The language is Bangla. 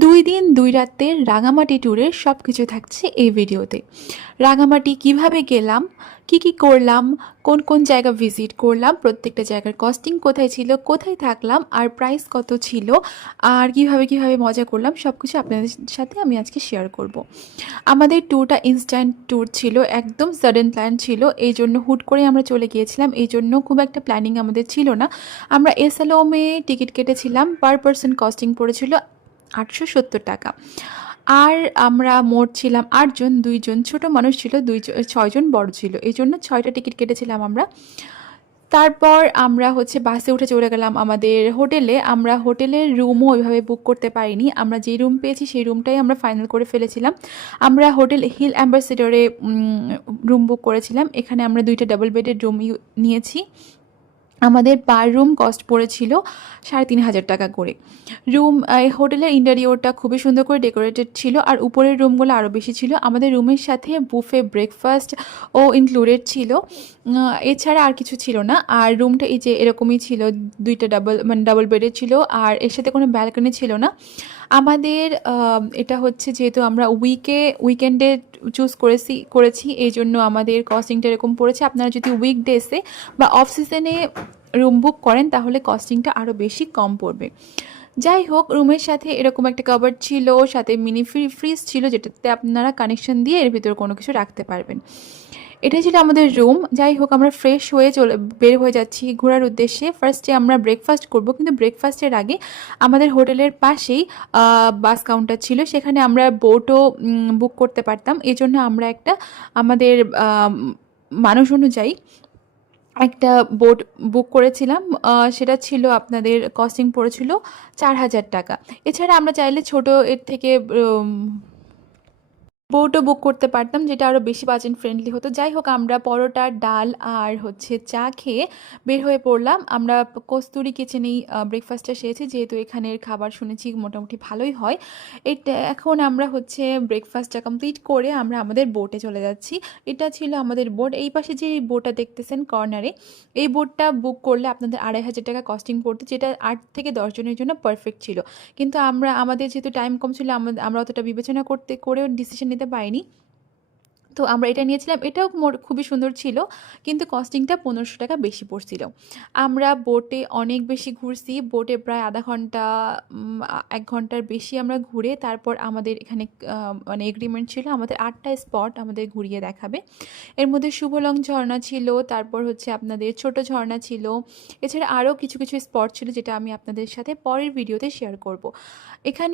২ দিন ২ রাতের রাঙামাটি ট্যুরের সবকিছু থাকছে এই ভিডিওতে। রাঙামাটি কিভাবে গেলাম, কি করলাম, কোন জায়গা ভিজিট করলাম, প্রত্যেকটা জায়গার কস্টিং কোথায় ছিল, কোথায় থাকলাম, আর প্রাইস কত ছিল, আর কিভাবে মজা করলাম সবকিছু আপনাদের সাথে আমি আজকে শেয়ার করব। আমাদের ট্যুরটা ইনস্ট্যান্ট ট্যুর ছিল, একদম সাডেন প্ল্যান ছিল। এইজন্য হুট করে আমরা চলে গিয়েছিলাম। এইজন্য খুব একটা প্ল্যানিং আমাদের ছিল না। আমরা এসএলওমে টিকিট কেটেছিলাম। পার পারসন কস্টিং পড়েছিল ৮৭০ টাকা। আর আমরা মোট ছিলাম ৮ জন, ২ জন ছোট মানুষ ছিল, ৬ জন বড় ছিল। এইজন্য ৬টা টিকিট কেটেছিলাম আমরা। তারপর আমরা বাসে উঠে চলে গেলাম আমাদের হোটেলে। আমরা হোটেলের রুমও ওইভাবে বুক করতে পারিনি। আমরা যেই রুম পেয়েছি সেই রুমটাই আমরা ফাইনাল করে ফেলেছিলাম। আমরা হোটেল হিল অ্যাম্বাসেডরে রুম বুক করেছিলাম। এখানে আমরা ২টা ডাবল বেডের রুম নিয়েছি। আমাদের পার রুম কস্ট পড়েছিল ৩,৫০০ টাকা করে। হোটেলের ইন্টেরিয়রটা খুবই সুন্দর করে ডেকোরেটেড ছিল, আর উপরের রুমগুলো আরও বেশি ছিল। আমাদের রুমের সাথে বুফে ব্রেকফাস্ট ও ইনক্লুডেড ছিল। এছাড়া আর কিছু ছিল না। আর রুমটা এই যে এরকমই ছিল, 2টা ডাবল বেডের ছিল, আর এর সাথে কোনো ব্যালকনি ছিল না। আমাদের এটা যেহেতু আমরা উইকেন্ডে চুজ করেছি, এই জন্য আমাদের কস্টিংটা এরকম পড়েছে। আপনারা যদি উইকডেসে বা অফ সিজনে রুম বুক করেন তাহলে কস্টিংটা আরও বেশি কম পড়বে। যাই হোক, রুমের সাথে এরকম একটা কাভার্ড ছিল, সাথে মিনি ফ্রিজ ছিল, যেটাতে আপনারা কানেকশন দিয়ে এর ভিতরে কোনো কিছু রাখতে পারবেন। এটাই ছিল আমাদের রুম। যাই হোক, আমরা ফ্রেশ হয়ে বের হয়ে যাচ্ছি ঘোরার উদ্দেশ্যে। ফার্স্টে আমরা ব্রেকফাস্ট করব, কিন্তু ব্রেকফাস্টের আগে আমাদের হোটেলের পাশেই বাস কাউন্টার ছিল, সেখানে আমরা বোটও বুক করতে পারতাম। এই জন্য আমরা আমাদের মানুষ অনুযায়ী একটা বোট বুক করেছিলাম। সেটা ছিল, আপনাদের কস্টিং পড়েছিল ৪,০০০ টাকা। এছাড়া আমরা চাইলে ছোট এর থেকে বোটও বুক করতে পারতাম, যেটা আরও বেশি বাজেট ফ্রেন্ডলি হতো। যাই হোক, আমরা পরোটা, ডাল আর চা খেয়ে বের হয়ে পড়লাম। আমরা কস্তুরি কিচেনেই ব্রেকফাস্টটা সেরেছি, যেহেতু এখানের খাবার শুনেছি মোটামুটি ভালোই হয়। এখন আমরা ব্রেকফাস্টটা কমপ্লিট করে আমরা আমাদের বোটে চলে যাচ্ছি। এটা ছিল আমাদের বোট। এই পাশে যে বোটটা দেখতেছেন কর্নারে, এই বোটটা বুক করলে আপনাদের ২,৫০০ টাকা কস্টিং পড়তো, যেটা ৮ থেকে ১০ জনের জন্য পারফেক্ট ছিল। কিন্তু আমাদের যেহেতু টাইম কম ছিল, আমরা অতটা বিবেচনা করেও ডিসিশন নিতে পারিনি। তো আমরা এটা নিয়েছিলাম। এটাও খুবই সুন্দর ছিল, কিন্তু কস্টিংটা ১৫০০ টাকা বেশি পড়ছিল। আমরা বোটে অনেক বেশি ঘুরছি। বোটে প্রায় আধা ঘন্টা, ১ ঘন্টার বেশি আমরা ঘুরে তারপর আমাদের এখানে মানে এগ্রিমেন্ট ছিল আমাদের ৮টা স্পট আমাদের ঘুরিয়ে দেখাবে। এর মধ্যে শুভলং ঝর্ণা ছিল, তারপর আপনাদের ছোট ঝর্ণা ছিল। এছাড়া আরও কিছু স্পট ছিল, যেটা আমি আপনাদের সাথে পরের ভিডিওতে শেয়ার করব। এখানে